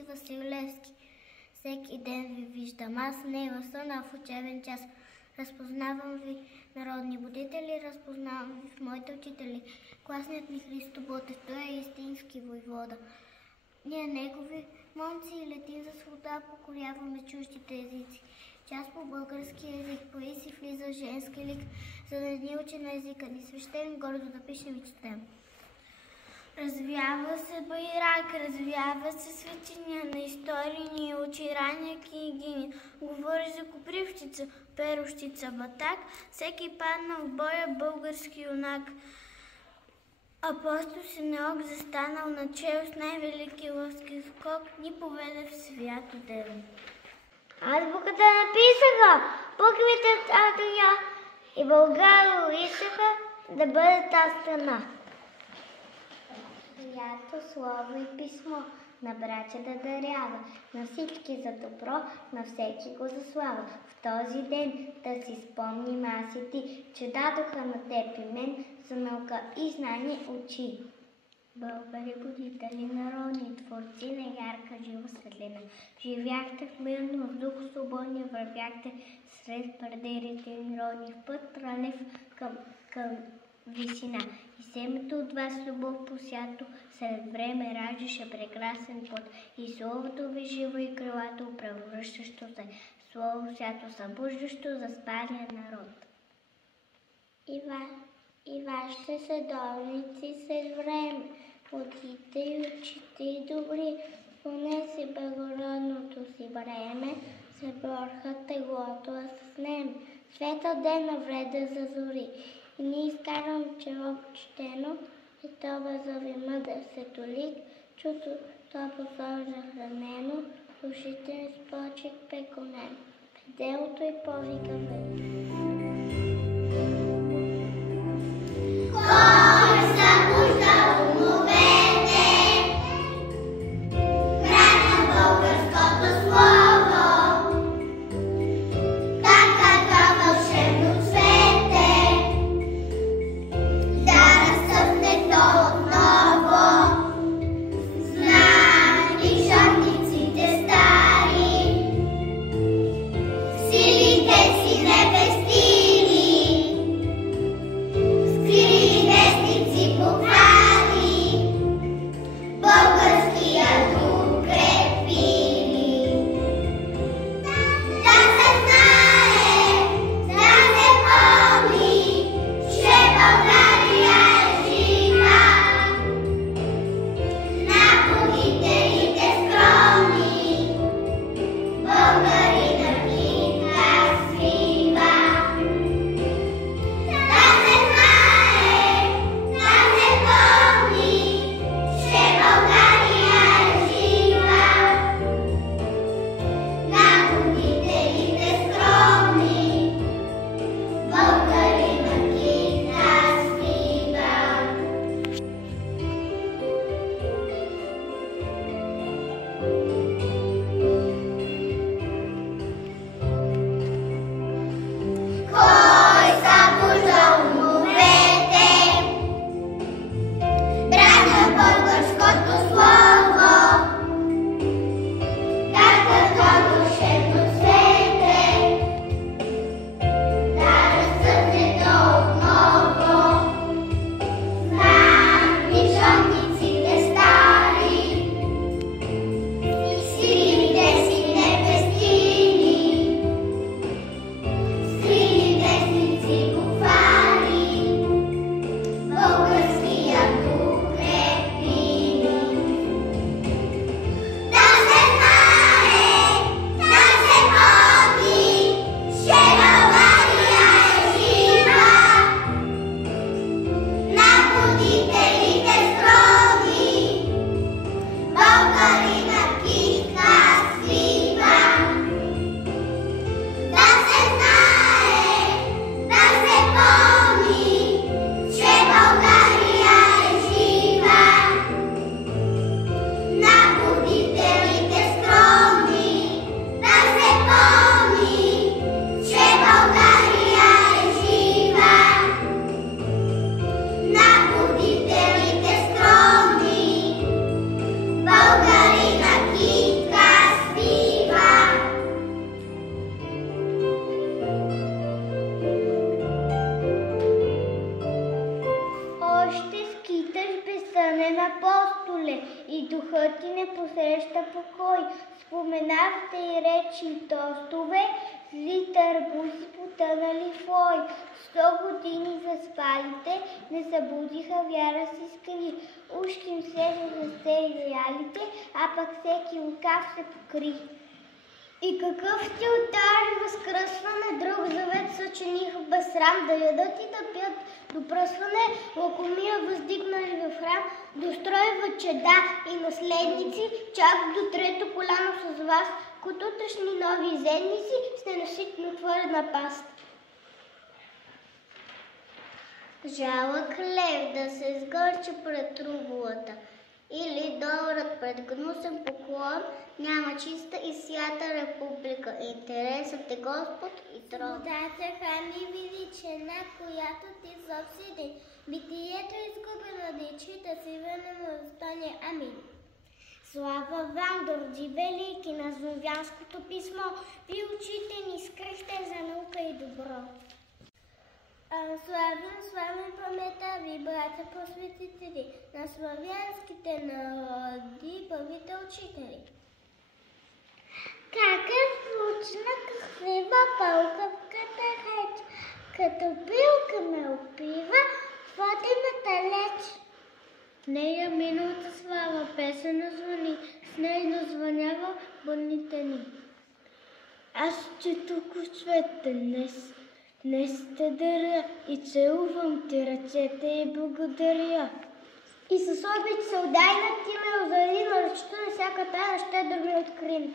си Васил Левски. Всеки ден ви виждам аз, не в сън, а в учебен час. Разпознавам ви, народни будители, разпознавам ви в моите учители. Класният ми Христо Ботев, той е истински войвода. Ние негови момци и летим за свобода, покоряваме чуждите езици. Част по български език, поиси влиза женски лик, за да ни учи на езика ни свещен, гордо да пишем и четем. Развява се байрак, развява се светиня, на истории ни учи ранния княгиня. Говори за Копривщица, Перущица, Батак, всеки паднал в боя български юнак. Апостол Синеок застанал на чело с най-велики лъвски скок, ни поведе в свято дело. Азбуката написаха, буквите в Англия и България искаха да бъде та страна. Свято слово и писмо на братя да дарява, на всички за добро, на всеки го за слава. В този ден да си спомним аз и ти, че дадоха на теб и мен за наука и знание очи. Българи, будители, народни творци на ярка жива светлина. Живяхте в мирно, в дух свободни, вървяхте сред пардерите народни в път тралев към висина. И семето от вас любов посято, след време раждаше прекрасен плод. И словото ви живо и крилато, превръщащо се, слово свято събуждащо за спалия народ. И вашите съдовници след време, водите и учите добри, понеси благородното си време, съборха теглото да се снеме. Светъл ден навреда зазори, и ние изкарвам чело почтено, и то възови мъдър светолик, чуто то посложа хранено, душите ми с почет преклонено, пределото и повика век. Силите си небестини споменавате и речи и тостове, зли търбузи потънали в лой. 100 години заспалите, не събудиха вяра си скри. Ушки им слезаха с яялите, а пък всеки рукав се покри. И какъв ти отдари възкръсване, друг завет съчиних без срам, да ядат и да пият до пръсване, лакомия въздигнали в храм, достроива чеда и наследници, чак до трето коляно с вас, като тъжни нови зедници с ненаситно твърда паст. Жалък лев да се сгърчи пред рубулата, или доларът пред гнусен поклон, няма чиста и свята република. Интересът е Господ и трон. Свободата храни величина, която ти собствени. Битието изгубено дичи, да си върнем в стане. Амин. Слава вам, дорди велики, на славянското писмо. Ви учите ни скрихте за наука и добро. Славен памета ви, братя просветители, на славянските народи, първите учители. Как е звучна красива пълкавката реч, като пилка ме опива, води ме далеч. В нея миналата слава песена звъни, с нея звънява бъдните ни. Аз чето кучвете днес те даря и целувам ти ръцете и благодаря. И с обич се отдай на ти ме озари, на ръчето на всяка тайна ще да ми открим.